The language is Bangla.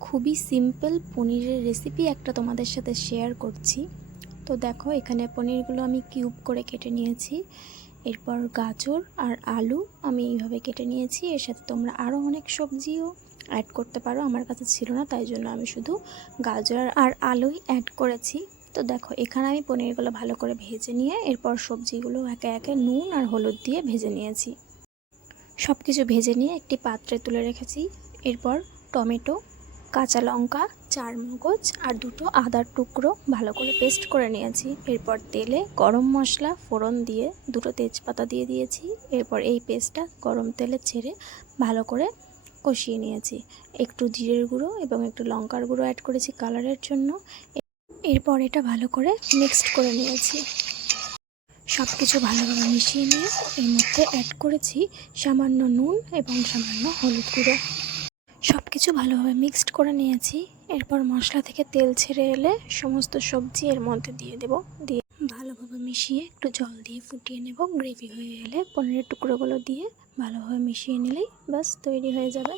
খুবই সিম্পল পনিরের রেসিপি একটা তোমাদের সাথে শেয়ার করছি। তো দেখো, এখানে পনিরগুলো আমি কিউব করে কেটে নিয়েছি। এরপর গাজর আর আলু আমি এইভাবে কেটে নিয়েছি। এর সাথে তোমরা আরও অনেক সবজিও অ্যাড করতে পারো, আমার কাছে ছিল না তাই জন্য আমি শুধু গাজর আর আলুই অ্যাড করেছি। তো দেখো, এখানে আমি পনিরগুলো ভালো করে ভেজে নিয়ে এরপর সবজিগুলো একে একে নুন আর হলুদ দিয়ে ভেজে নিয়েছি। সব কিছু ভেজে নিয়ে একটি পাত্রে তুলে রেখেছি। এরপর টমেটো, কাঁচা লঙ্কা, চারমগজ আর দুটো আদার টুকরো ভালো করে পেস্ট করে নিয়েছি। এরপর তেলে গরম মশলা ফোড়ন দিয়ে দুটো তেজপাতা দিয়ে দিয়েছি। এরপর এই পেস্টটা গরম তেলে ছেড়ে ভালো করে কষিয়ে নিয়েছি। একটু জিরের গুঁড়ো এবং একটু লঙ্কার গুঁড়ো অ্যাড করেছি কালারের জন্য। এরপর এটা ভালো করে মিক্সড করে নিয়েছি। সব কিছু ভালোভাবে মিশিয়ে নিয়ে এর মধ্যে অ্যাড করেছি সামান্য নুন এবং সামান্য হলুদ গুঁড়ো। সব কিছু ভালোভাবে মিক্সড করে নিয়েছি। এরপর মশলা থেকে তেল ছেড়ে এলে সমস্ত সবজি এর মধ্যে দিয়ে দেব। দিয়ে ভালোভাবে মিশিয়ে একটু জল দিয়ে ফুটিয়ে নেব। গ্রেভি হয়ে এলে পনিরের টুকরোগুলো দিয়ে ভালোভাবে মিশিয়ে নিলেই ব্যাস তৈরি হয়ে যাবে।